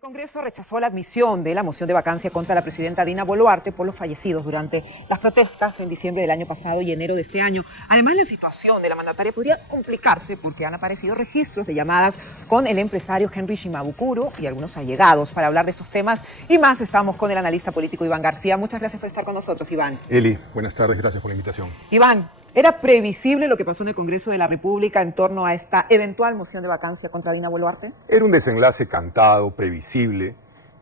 El Congreso rechazó la admisión de la moción de vacancia contra la presidenta Dina Boluarte por los fallecidos durante las protestas en diciembre del año pasado y enero de este año. Además, la situación de la mandataria podría complicarse porque han aparecido registros de llamadas con el empresario Henry Shimabukuro y algunos allegados. Para hablar de estos temas y más, estamos con el analista político Iván García. Muchas gracias por estar con nosotros, Iván. Eli, buenas tardes, gracias por la invitación. Iván, ¿era previsible lo que pasó en el Congreso de la República en torno a esta eventual moción de vacancia contra Dina Boluarte? Era un desenlace cantado, previsible,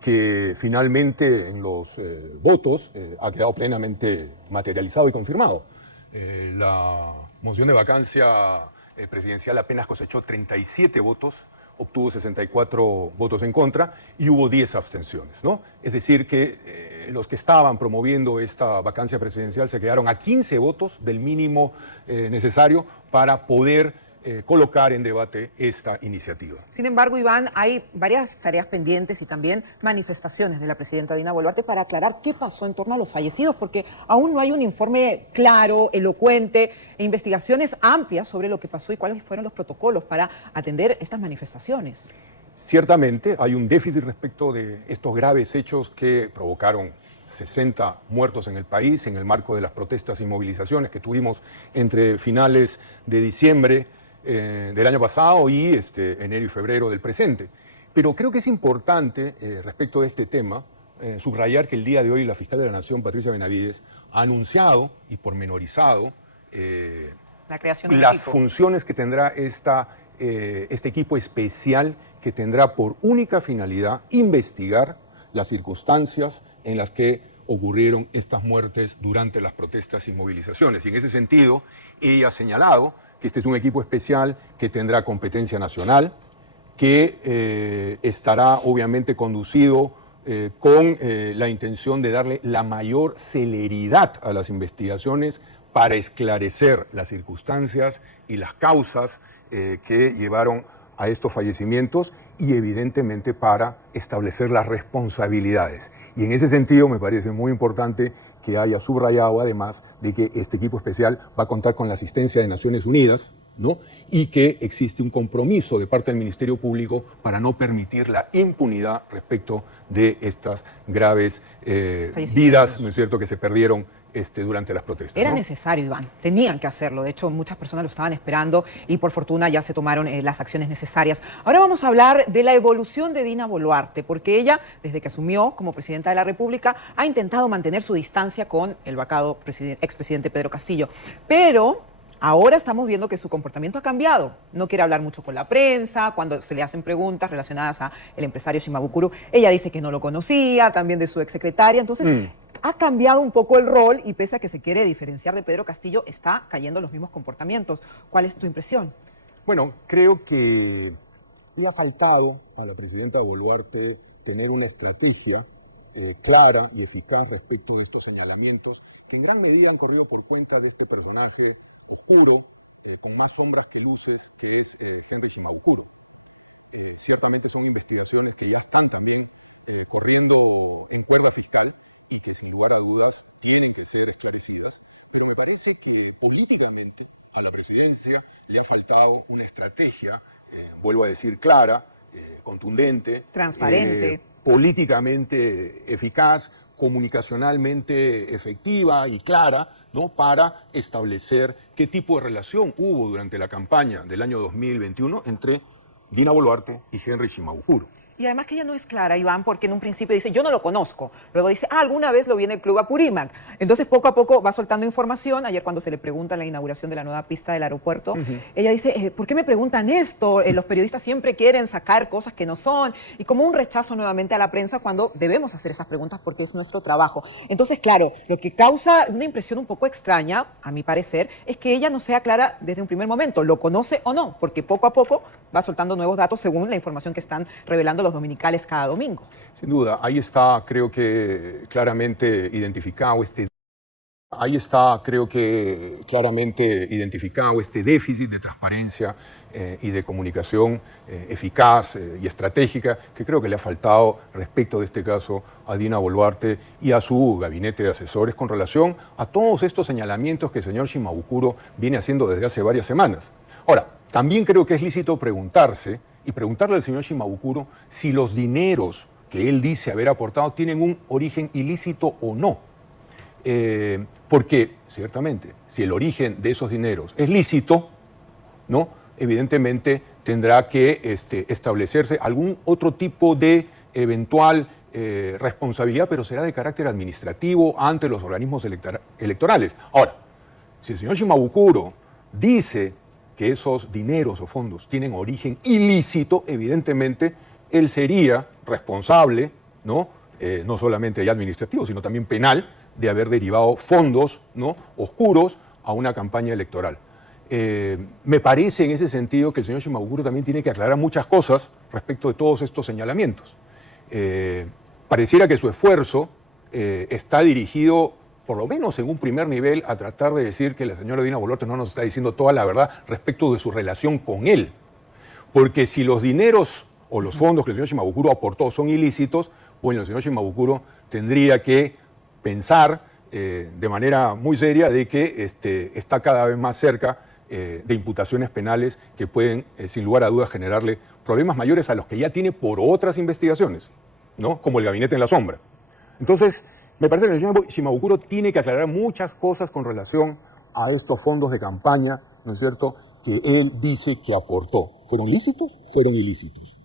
que finalmente en los votos ha quedado plenamente materializado y confirmado. La moción de vacancia presidencial apenas cosechó 37 votos, obtuvo 64 votos en contra y hubo 10 abstenciones, ¿no? Es decir que los que estaban promoviendo esta vacancia presidencial se quedaron a 15 votos del mínimo necesario para poder colocar en debate esta iniciativa. Sin embargo, Iván, hay varias tareas pendientes y también manifestaciones de la presidenta Dina Boluarte para aclarar qué pasó en torno a los fallecidos, porque aún no hay un informe claro, elocuente e investigaciones amplias sobre lo que pasó y cuáles fueron los protocolos para atender estas manifestaciones. Ciertamente hay un déficit respecto de estos graves hechos que provocaron 60 muertos en el país en el marco de las protestas y movilizaciones que tuvimos entre finales de diciembre del año pasado y enero y febrero del presente. Pero creo que es importante, respecto de este tema, subrayar que el día de hoy la fiscal de la Nación, Patricia Benavides, ha anunciado y pormenorizado la creación de las funciones que tendrá este equipo especial que tendrá por única finalidad investigar las circunstancias en las que ocurrieron estas muertes durante las protestas y movilizaciones. Y en ese sentido, ella ha señalado que este es un equipo especial que tendrá competencia nacional, que estará obviamente conducido con la intención de darle la mayor celeridad a las investigaciones para esclarecer las circunstancias y las causas que llevaron a estos fallecimientos y evidentemente para establecer las responsabilidades. Y en ese sentido me parece muy importante que haya subrayado además de que este equipo especial va a contar con la asistencia de Naciones Unidas, ¿no? Y que existe un compromiso de parte del Ministerio Público para no permitir la impunidad respecto de estas graves vidas, ¿no es cierto?, que se perdieron durante las protestas. Era ¿no? necesario, Iván, tenían que hacerlo. De hecho, muchas personas lo estaban esperando y por fortuna ya se tomaron las acciones necesarias. Ahora vamos a hablar de la evolución de Dina Boluarte, porque ella, desde que asumió como presidenta de la República, ha intentado mantener su distancia con el vacado expresidente Pedro Castillo. Pero ahora estamos viendo que su comportamiento ha cambiado. No quiere hablar mucho con la prensa. Cuando se le hacen preguntas relacionadas al empresario Shimabukuro, ella dice que no lo conocía, también de su exsecretaria. Entonces, ha cambiado un poco el rol y pese a que se quiere diferenciar de Pedro Castillo, está cayendo en los mismos comportamientos. ¿Cuál es tu impresión? Bueno, creo que le ha faltado a la presidenta Boluarte tener una estrategia clara y eficaz respecto de estos señalamientos que en gran medida han corrido por cuenta de este personaje oscuro, con más sombras que luces, que es Henry Shimabukuro. Ciertamente son investigaciones que ya están también corriendo en cuerda fiscal y que sin lugar a dudas tienen que ser esclarecidas, pero me parece que políticamente a la presidencia le ha faltado una estrategia, vuelvo a decir, clara, contundente, transparente, políticamente eficaz, comunicacionalmente efectiva y clara, ¿no?, para establecer qué tipo de relación hubo durante la campaña del año 2021 entre Dina Boluarte y Henry Shimabukuro. Y además que ella no es clara, Iván, porque en un principio dice, yo no lo conozco. Luego dice, alguna vez lo vi en el Club Apurímac. Entonces, poco a poco va soltando información. Ayer cuando se le pregunta en la inauguración de la nueva pista del aeropuerto, ella dice, ¿por qué me preguntan esto? Los periodistas siempre quieren sacar cosas que no son. Y como un rechazo nuevamente a la prensa cuando debemos hacer esas preguntas porque es nuestro trabajo. Entonces, claro, lo que causa una impresión un poco extraña, a mi parecer, es que ella no sea clara desde un primer momento. ¿Lo conoce o no? Porque poco a poco va soltando nuevos datos según la información que están revelando los dominicales cada domingo. Sin duda, ahí está, creo que claramente identificado este déficit de transparencia y de comunicación eficaz y estratégica que creo que le ha faltado respecto de este caso a Dina Boluarte y a su gabinete de asesores con relación a todos estos señalamientos que el señor Shimabukuro viene haciendo desde hace varias semanas. Ahora, también creo que es lícito preguntarse, y preguntarle al señor Shimabukuro si los dineros que él dice haber aportado tienen un origen ilícito o no. Porque, ciertamente, si el origen de esos dineros es lícito, ¿no? Evidentemente tendrá que establecerse algún otro tipo de eventual responsabilidad, pero será de carácter administrativo ante los organismos electorales. Ahora, si el señor Shimabukuro dice que esos dineros o fondos tienen origen ilícito, evidentemente él sería responsable, ¿no? No solamente ya administrativo, sino también penal, de haber derivado fondos, ¿no?, oscuros a una campaña electoral. Me parece en ese sentido que el señor Shimabukuro también tiene que aclarar muchas cosas respecto de todos estos señalamientos. Pareciera que su esfuerzo está dirigido, por lo menos en un primer nivel, a tratar de decir que la señora Dina Boluarte no nos está diciendo toda la verdad respecto de su relación con él. Porque si los dineros o los fondos que el señor Shimabukuro aportó son ilícitos, bueno, el señor Shimabukuro tendría que pensar de manera muy seria de que está cada vez más cerca de imputaciones penales que pueden, sin lugar a dudas, generarle problemas mayores a los que ya tiene por otras investigaciones, ¿no?, como el gabinete en la sombra. Entonces, me parece que el señor Shimabukuro tiene que aclarar muchas cosas con relación a estos fondos de campaña, ¿no es cierto?, que él dice que aportó. ¿Fueron lícitos? Fueron ilícitos.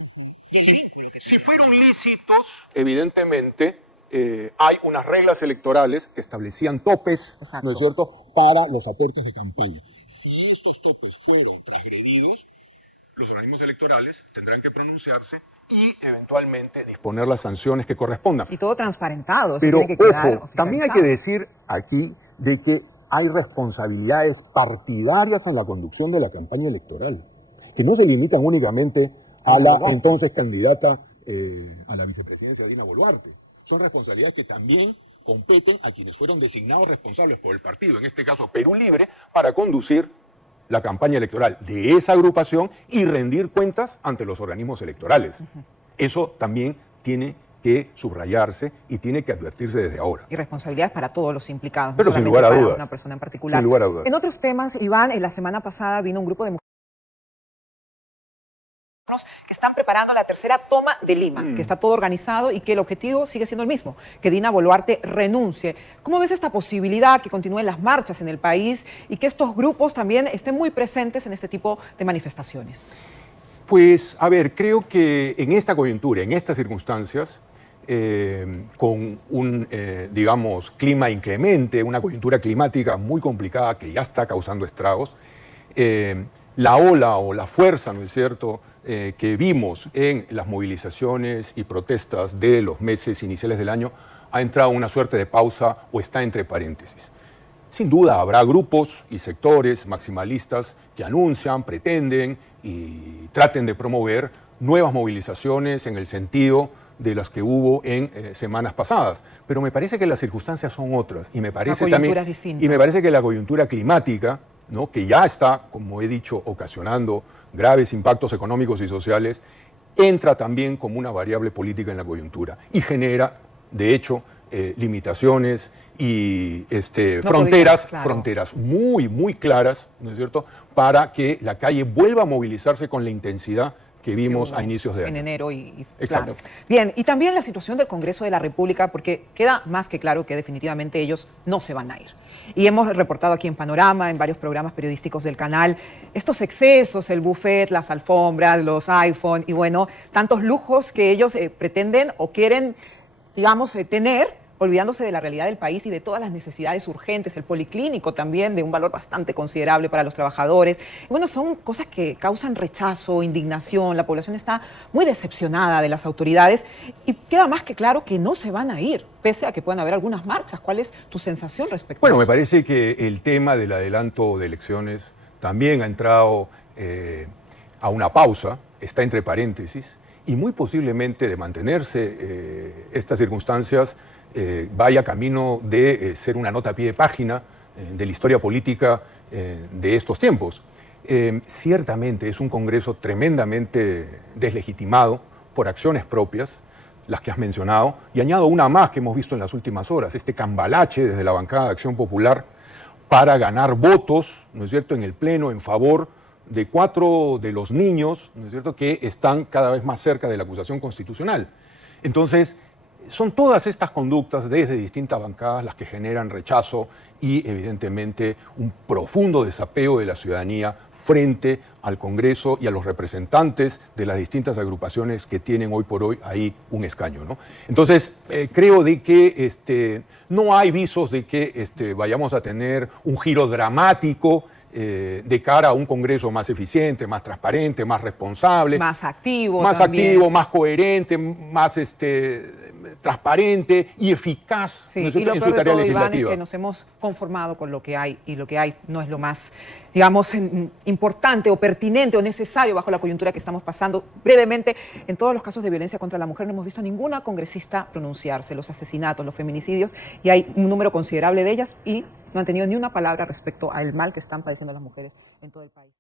Y el vínculo que si fueron lícitos, evidentemente, hay unas reglas electorales que establecían topes, exacto, ¿no es cierto?, para los aportes de campaña. Si estos topes fueron transgredidos, los organismos electorales tendrán que pronunciarse y eventualmente disponer las sanciones que correspondan. Y todo transparentado. Eso pero, tiene que quedar ojo, también hay que decir aquí de que hay responsabilidades partidarias en la conducción de la campaña electoral, que no se limitan únicamente a la entonces candidata a la vicepresidencia Dina Boluarte. Son responsabilidades que también competen a quienes fueron designados responsables por el partido, en este caso Perú Libre, para conducir la campaña electoral de esa agrupación y rendir cuentas ante los organismos electorales. Eso también tiene que subrayarse y tiene que advertirse desde ahora. Y responsabilidades para todos los implicados, pero no sin solamente lugar a para dudas, una persona en particular. Sin lugar a dudas. En otros temas, Iván, la semana pasada vino un grupo de mujeres que están preparando la tercera toma de Lima, que está todo organizado y que el objetivo sigue siendo el mismo, que Dina Boluarte renuncie. ¿Cómo ves esta posibilidad que continúen las marchas en el país y que estos grupos también estén muy presentes en este tipo de manifestaciones? Pues, a ver, creo que en esta coyuntura, en estas circunstancias, con un, digamos, clima inclemente, una coyuntura climática muy complicada que ya está causando estragos, la ola o la fuerza, ¿no es cierto?, que vimos en las movilizaciones y protestas de los meses iniciales del año ha entrado en una suerte de pausa o está entre paréntesis. Sin duda habrá grupos y sectores maximalistas que anuncian, pretenden y traten de promover nuevas movilizaciones en el sentido de las que hubo en semanas pasadas. Pero me parece que las circunstancias son otras y me parece también, y me parece que la coyuntura climática, ¿no?, que ya está, como he dicho, ocasionando graves impactos económicos y sociales, entra también como una variable política en la coyuntura y genera, de hecho, limitaciones y fronteras muy, muy claras, ¿no es cierto?, para que la calle vuelva a movilizarse con la intensidad que vimos a inicios de año. En enero y exacto. Claro. Bien, y también la situación del Congreso de la República, porque queda más que claro que definitivamente ellos no se van a ir. Y hemos reportado aquí en Panorama, en varios programas periodísticos del canal, estos excesos, el buffet, las alfombras, los iPhone y bueno, tantos lujos que ellos pretenden o quieren, digamos, tener, olvidándose de la realidad del país y de todas las necesidades urgentes, el policlínico también de un valor bastante considerable para los trabajadores. Y bueno, son cosas que causan rechazo, indignación, la población está muy decepcionada de las autoridades y queda más que claro que no se van a ir, pese a que puedan haber algunas marchas. ¿Cuál es tu sensación respecto a eso? Bueno, me parece que el tema del adelanto de elecciones también ha entrado a una pausa, está entre paréntesis, y muy posiblemente de mantenerse estas circunstancias vaya camino de ser una nota a pie de página de la historia política de estos tiempos. Ciertamente es un Congreso tremendamente deslegitimado por acciones propias, las que has mencionado, y añado una más que hemos visto en las últimas horas, este cambalache desde la bancada de Acción Popular para ganar votos, ¿no es cierto?, en el Pleno en favor de 4 de los niños, ¿no es cierto?, que están cada vez más cerca de la acusación constitucional. Entonces, son todas estas conductas desde distintas bancadas las que generan rechazo y evidentemente un profundo desapego de la ciudadanía frente al Congreso y a los representantes de las distintas agrupaciones que tienen hoy por hoy ahí un escaño, ¿no? Entonces, creo de que no hay visos de que vayamos a tener un giro dramático de cara a un Congreso más eficiente, más transparente, más responsable. Más activo más también. activo, más coherente, más transparente y eficaz, Sí, ¿no es y cierto?, lo en peor su de tarea todo, Iván, es legislativa. que nos hemos conformado con lo que hay, y lo que hay no es lo más, digamos, importante o pertinente o necesario bajo la coyuntura que estamos pasando. Brevemente, en todos los casos de violencia contra la mujer no hemos visto a ninguna congresista pronunciarse, los asesinatos, los feminicidios, y hay un número considerable de ellas y no han tenido ni una palabra respecto al mal que están padeciendo las mujeres en todo el país.